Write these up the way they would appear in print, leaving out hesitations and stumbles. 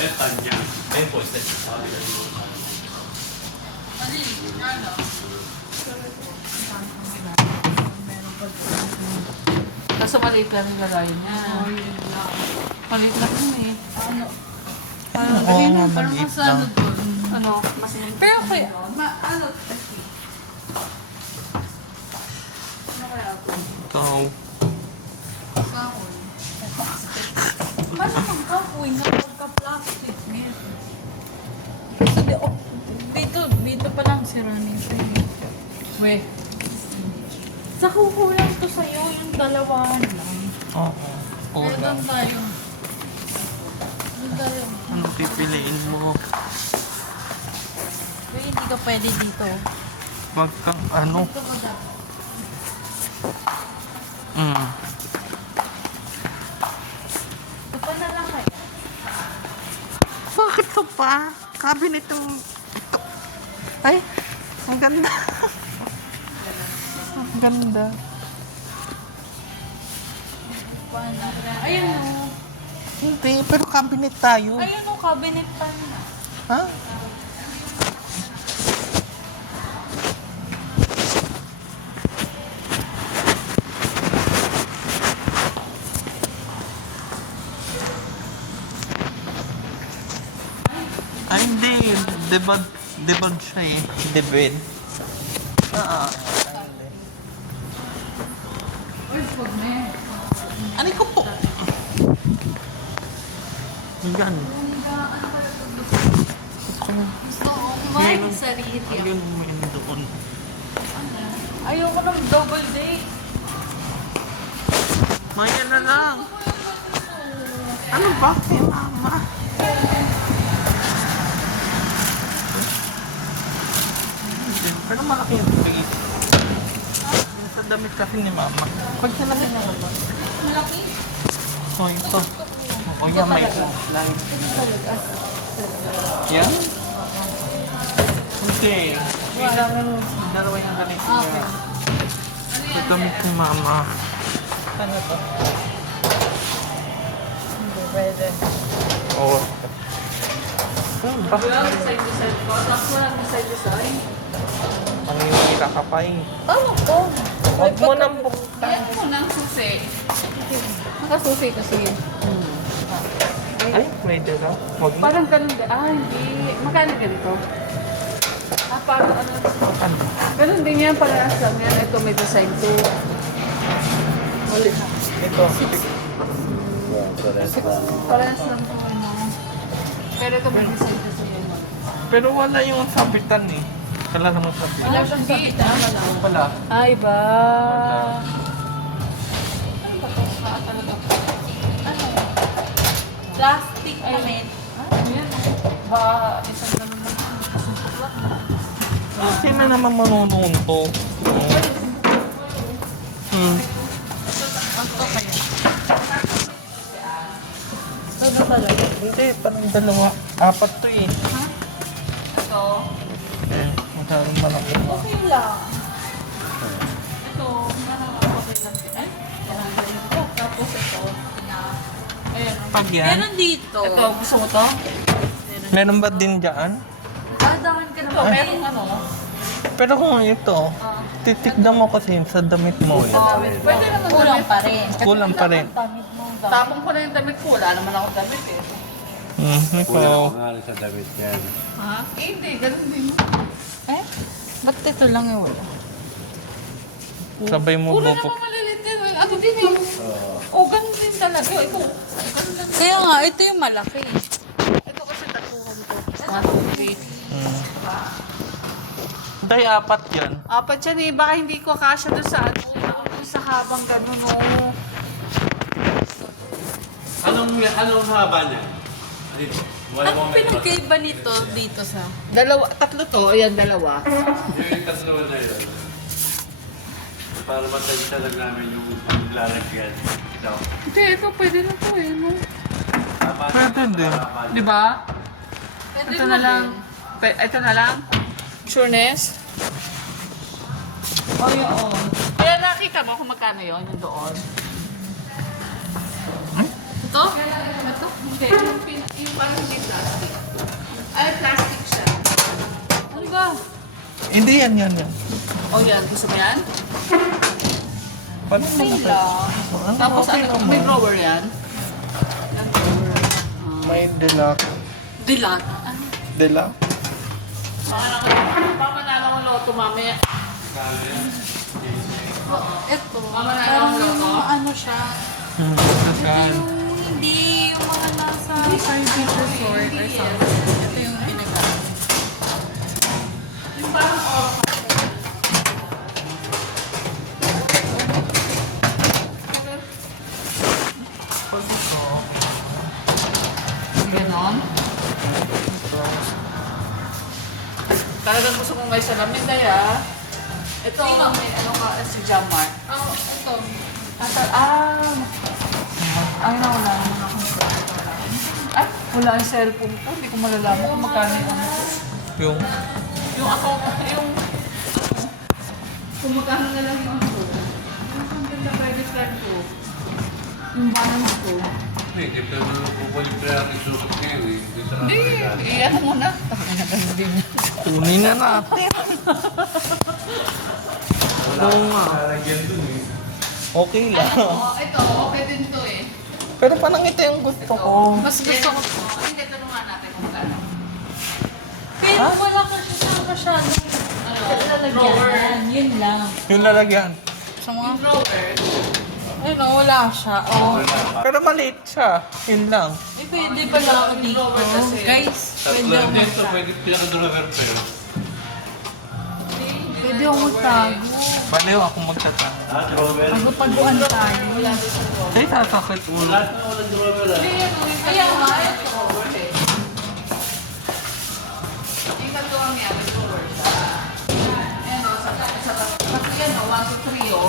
Ayan, Tanya. Ayan po, sa Kaso maliit lang yung lagayan niya. Maliit lang yun eh. Ano? Oo nga, maliit lang. Ano? Mas pero kaya, ano? Ano kaya ito? Ikaw. Kahoy. Paano mang kahoy na pagka-plastic niya? Kasi dito pa lang si Ronnie. Weh. Sa kukulang to sa'yo, yung dalawahan lang. Oo. Kaya Kulang. doon tayo. Doon tayo. Ano pipiliin mo? Weh, hindi ka pwede dito. Wag kang ano. Dito ka dapat. Ito pa na lang kaya. Bakit ka pa? Cabinet yung... Ay, ang ganda. Ang ganda. Ayan o. Hindi, pero cabinet tayo. Ayan o, cabinet pa na. Ha? Ay, hindi. Debag siya eh. Debed. Uy, pag na. Ano ko po? Yan. Gusto ko kumain sa sarili. Ayun mo yun doon. Ayoko ng double date. Maya na lang. Ano ba? Eh, mama. Pero malaki yung space. Yung sa damit kasi ni mama. Pag sinabi na naman. Malaki. Oh, ito. Oo, yan may slide. Yan? Okay. Kailangan dalawa yung ganito niya. Sa damit ni mama. Ano to? Hindi, pwede. Oo. Ano ba? Walang side to side ko. Tapos walang side to side. Pangingila ka pa eh. Ano ko? Huwag mo nang buktan. Yan mo ng susi. Nakasusi kasi. Ay, pwede na. Huwag mo. Parang ganun. Hindi. Magkano ganito? Parang ano. Ano? Ganun din yan. Parehas lang yan. Ito may design to. Ulit. Ito. Parehas lang to. Ano. Pero ito may design to sa yan. Pero wala yung sabitan eh. Wala namang sabitan. Wala siyang sabitan. Wala. Ay ba? Wala. Ano ba ito? Ano to? Ano? Plastic namin. Ayan. Ba, isang ganun lang. Sino naman manununto? to? Ano kaya? Ano talaga? Hindi, parang dalawa. Apat to eh. Ha? Ito? Eh, masyadong malaki. Okay lang. Ito, okay lang. Ay, ito. Tapos ito. Ayan. Pag yan? Meron dito. Ito, gusto mo to? Meron ba din dyan? Dahan ka na ba? Meron ano? Pero kung ito, titignan mo kasi sa damit mo eh. Pwede naman kulang pa rin. Kulang pa rin. Tapong ko na yung damit ko. Wala naman ako damit eh. Ikaw. pangalan sa damit yan. Ha? Eh, hindi. Ganun din. Eh? Ba't ito lang yung wala? Sabay mo Wala bubo. naman maliliit din. Ako din eh. Oh, ganun din talaga. Ito. Ganun lang. Kaya nga, ito yung malaki. Ito kasi tatuhan ko. Day, apat yan. Apat yan eh. Baka hindi ko kasya doon sa ano. Doon sa habang ganun oh. Anong haba niya? Dito. Wala Anong mong pinagkaiba nito dito sa? Tatlo to. Ayan, dalawa. yung tatlo na yun. Para matagsa lang namin yung lalagyan. Ito. Hindi, ito pwede na to eh. No? Tama na. Pwede din. Di ba? Ito na lang. Ito na lang. Sureness? Oh, yun. Kaya nakita mo kung magkano yun, yung doon. Ito? Ito? Hindi. Yung Parang hindi plastic. Ay, plastic siya. Ano ba? Hindi yan. Oh, yan. Gusto mo yan? Paano mo Hindi na? lang. Tapos ano, may drawer yan? May deluxe. Dilat. Deluxe? Mama na lang ang loto, mamaya. Ito, Mama na parang lang yung loto. mga ano siya, Saan? hindi yung mga nasa private resort or something. Ito yung ginagamit. Yung parang Pag ito, ganon. Talagang gusto kong may salamin daya. Ito, may ano ka, si Jamar. Oh, ito. Ay na, wala naman akong cellphone. Ay, wala yung cellphone ko. Hindi ko malalaman kung magkano yung ano. yung Yung ako, yung... Kung magkano na lang yung ako. Yung pambili na credit card ko. Yung balance ko. Hindi pa naman pupulit pa ang isusok ngayon eh. Hindi sa Hindi, iyan mo na. Hindi niya. kunin na natin. Oo nga. Lalagyan dun eh. Okay lang. Ito, okay din to eh. Pero parang ito yung gusto ko. Mas gusto ko. Hindi, tanungan natin kung magkano. Pero wala ka siya sa masyadong lalagyan. Yun lang. Yung lalagyan. Sa mga, Yung drawer, ayun o, wala siya. Oh. Pero maliit siya. Yun lang. Eh, pwede pala ako dito. Guys, pwede Tatlo ako dito, magtago. pwede pinaka-driver pa yun. Pwede ako magtago. Baliw ako magtatanga. Driver? Magpapaguan tayo. Ay, sasakit ulo. Lahat na walang driver ah. Kaya nga, ito. yung katuwang niya, may drawer siya. Ayan o, sa yan o, 1, 2, 3 o.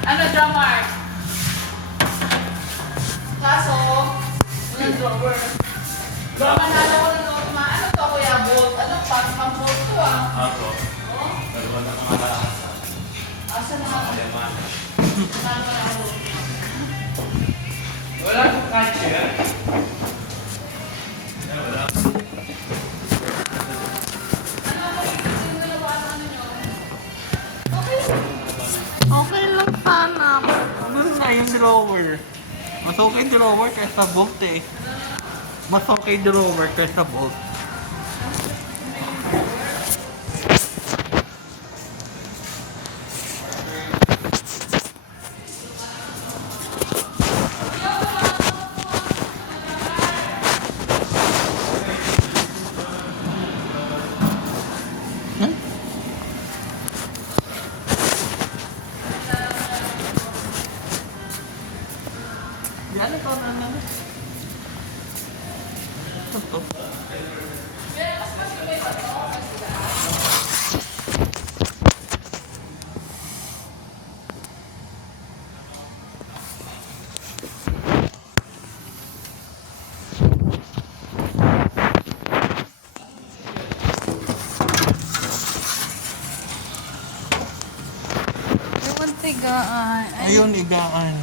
Ano, Jamar? Kaso, walang drawer. Baka manalo ko ng loto ma. Ano to, kuya? Bolt? Ano pa? Pang-bolt to ah. Ako. Pero wala mga lahat. Asa na ako? Aleman. Manalo ko ng bolt. Wala akong catcher. Wala. Okay lang sana. Doon na yung drawer. Mas okay drawer kaysa bolt eh. Mas okay drawer kaysa bolt. Yan ito na naman. Ito. Yung tigaan. Ayun, igaan.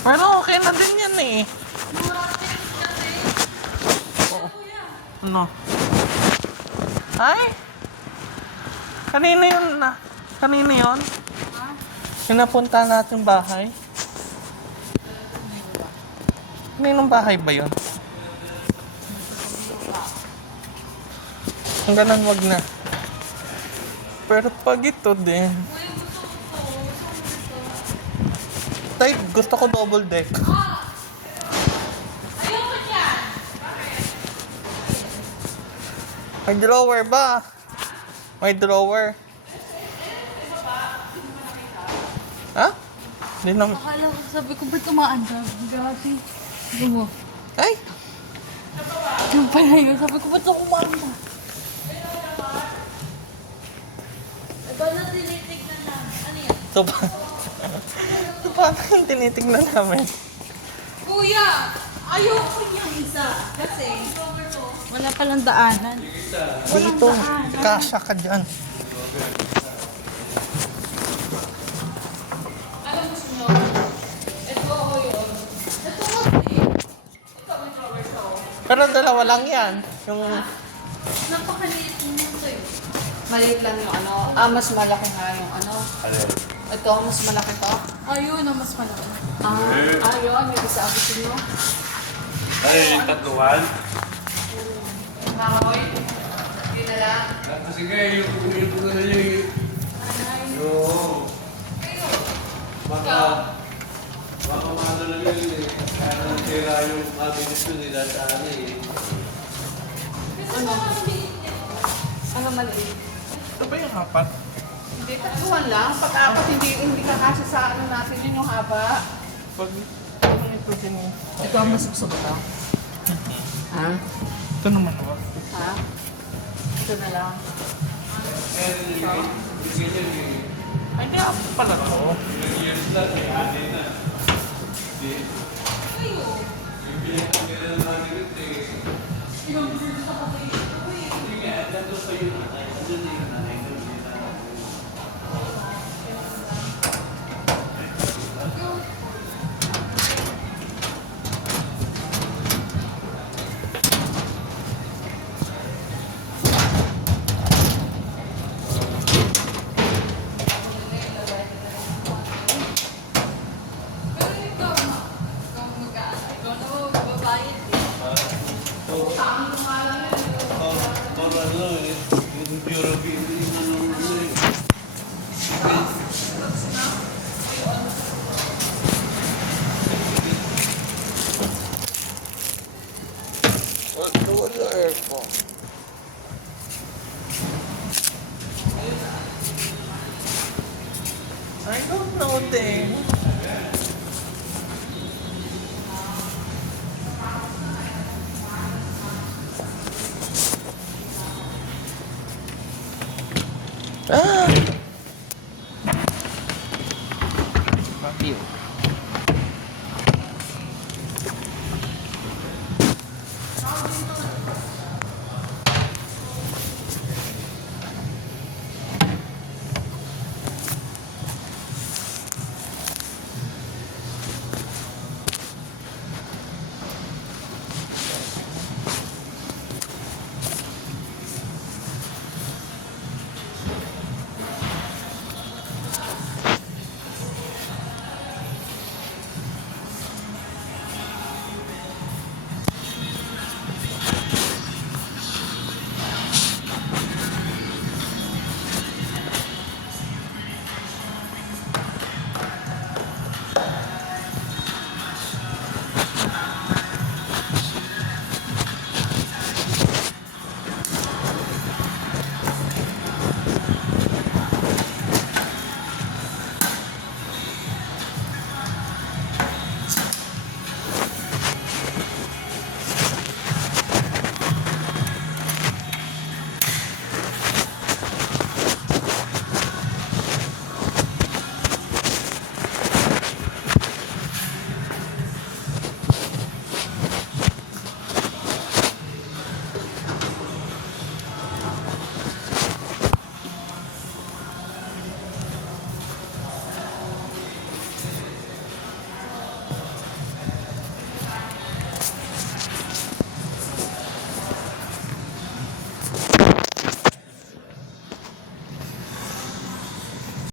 Pero okay na din yan eh. Oo. Ano? Ay? Kanina yun na. Kanina yun? Pinapunta natin bahay. Kaninong bahay ba yun? Ang ganun wag na. Pero pag ito din. Tay, gusto ko double deck. May drawer ba? May drawer. Hindi naman. Akala ko, sabi ko, ba't umaandar? Grabe. Hindi mo. Ay! Yung pala yun, sabi ko, ba't ako umaandar? Ito na tinitignan lang. Ano yan? Ito pa. Ito pa yung tinitignan namin. Kuya, ayoko yung isa. Kasi, wala palang daanan. Dito. Kasya ka dyan. Alam mo nyo, ito ako yun. Ito kasi, ito may flower to. Pero dalawa lang yan. Yung... Napakaliit mo sa'yo. Maliit lang yung ano. Mas malaki nga yung ano. Alin? Ito, mas malaki to. Ayun, ang mas malaki. Yun. Yung isa gusto nyo. Alin yung tatluhan? Mamoy. Yun na lang. Kasi nga yung baka maano lang yun eh. Kaya nang tira yung cabinet ko nila sa ano eh. Ano maliit? Ito ba yung apat? Hindi, tatluhan lang. Pag-apat, hindi kakasya sa ano natin yun yung haba. Pag... Ito din yung... Ito ang masuksok to. Ha? Ito naman ako. Ha? Ito na lang. Ay, hindi ako pala to. Years lang eh, anin na. Hindi. Yung pinagkakailan namin ito eh. Hindi nga, nandun pa yun. Nandun na yun. Nandun na yun. I don't know din. Ah! Bakit?